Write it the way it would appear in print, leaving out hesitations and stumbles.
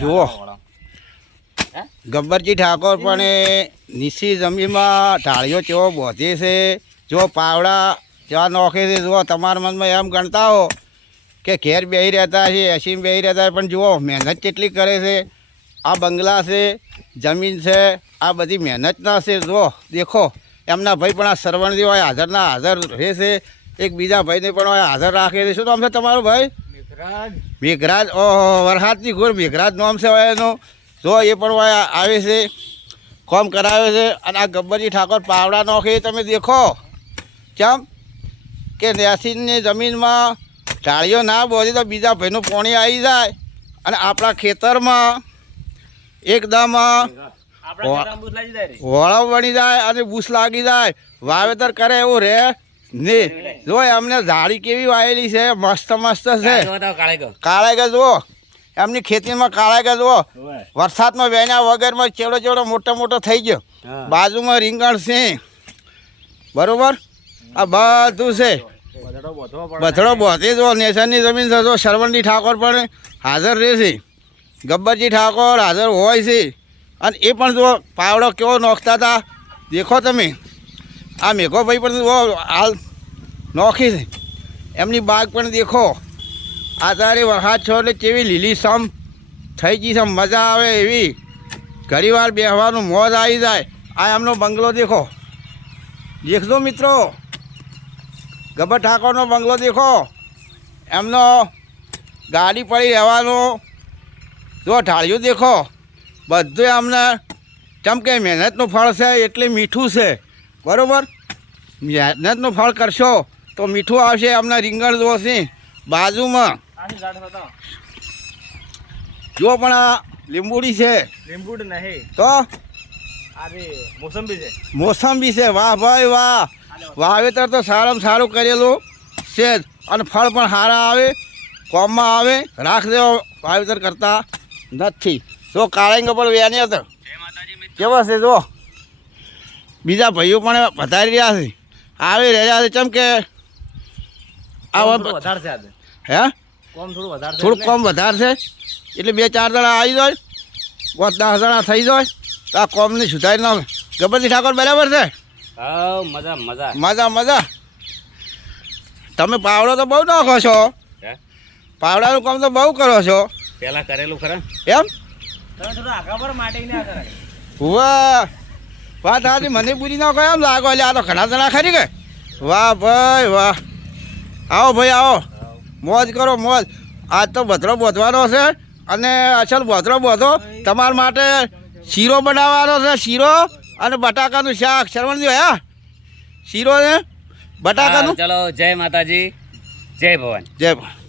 જુઓ ગબ્બરજી ઠાકોર પણ નીચી જમીનમાં ઢાળીઓ કેવો બોધે છે, જો પાવડા કેવા નોખે છે. જુઓ તમારા મનમાં એમ ગણતા હો કે ઘેર બેસી રહેતા છે, એસીમાં બેસી રહેતા છે, પણ જુઓ મહેનત કેટલી કરે છે. આ બંગલા છે, જમીન છે, આ બધી મહેનતના છે. જુઓ દેખો એમના ભાઈ પણ આ સરવણજી હોય હાજરના હાજર રહે છે, એક બીજા ભાઈને પણ હોય હાજર રાખે છે. શું નામ છે તમારું ભાઈ? મેઘરાજ. ઓહો, વરસાદની ઘોર મેઘરાજ નામ છે હોય એનું. જો એ પણ હોય આવે છે, કોમ કરાવે છે. અને આ ગબ્બરજી ઠાકોર પાવડા નોખે તમે દેખો કેમ કે નેસીની જમીનમાં ઢાળીઓ ના બોધી તો બીજા ભાઈનું પાણી આવી જાય અને આપણા ખેતરમાં એકદમ વળાવ બની જાય અને બૂસ લાગી જાય. વાવેતર કરે એવું રહે નહીં. જો એમને ઝાડી કેવી વાયેલી છે, મસ્ત મસ્ત છે. કાળેગર જુઓ એમની ખેતીમાં કાળેગર જુઓ વરસાદમાં વેણ્યા વગરમાં ચેવડો ચેવડો મોટો મોટો થઈ ગયો. બાજુમાં રીંગણ છે, બરોબર. આ બધું છે, બથડો બોધી. જો નેશનની જમીન છે. જો સરવણજી ઠાકોર પણ હાજર રહેશે, ગબ્બરજી ઠાકોર હાજર હોય છે. અને એ પણ જો પાવડો કેવો નોખતા હતા દેખો તમે. આ મેઘોભાઈ પણ જો હાલ નોખી છે. એમની બાગ પણ દેખો. આધારે વરસાદ છો એટલે કેવી લીલી સમ થઈ ગઈ છે, મજા આવે એવી. ઘણી વાર બેસવાનું મોજ આવી જાય. આ એમનો બંગલો દેખો, દેખજો મિત્રો. ગબ્બર ઠાકોરનો બંગલો દેખો. એમનો ગાડી પડી રહેવાનું. જો ઢાળિયું દેખો. બધું અમને ચમકે મહેનતનું ફળ છે એટલે મીઠું છે, બરાબર. મહેનતનું ફળ કરશો તો મીઠું આવશે. અમને રીંગણ જોશે બાજુમાં. જો પણ આ લીંબુડી છે. લીંબુડી નહીં તો મોસંબી છે. મોસંબી છે. વાહ ભાઈ વાહ. વાવેતર તો સારામાં સારું કરેલું છે અને ફળ પણ સારા આવે, કોમમાં આવે. રાખ દેવો વાવેતર કરતા નથી. જો કાળેંગા પણ વ્યાન્યા હતા કેવા છે. જો બીજા ભાઈઓ પણ વધારી રહ્યા છે, આવી રહ્યા છે. ચમ કે હે થોડુંક કોમ વધારે છે એટલે 2-4 જણા આવી જાય, 5-10 જણા થઈ જાય તો આ કોમને સુધારી નાખે. ગબ્બરજી ઠાકોર બરાબર છે. મજા મજા મજા મજા. તમે પાવડો તો બહુ નાખો છો, પાવડાનું કામ તો બહુ કરો છો. પેલા કરેલું ખરા એમ માટે વાહ વાત હાજી. મને પૂરી નાખો એમ લાગો. એટલે આ તો ઘણા જણા ખરી ગઈ. વાહ ભાઈ વાહ. આવો ભાઈ આવો, મોજ કરો મોજ. આજ તો ભદ્રો બોધવાનો છે અને અસલ ભદ્રો બોધો તમારા માટે શીરો બનાવવાનો છે. શીરો અને બટાકાનું શાક. શરવણજી હા, શીરો ને બટાકાનું. ચલો જય માતાજી, જય ભવાની. જય ભવાની.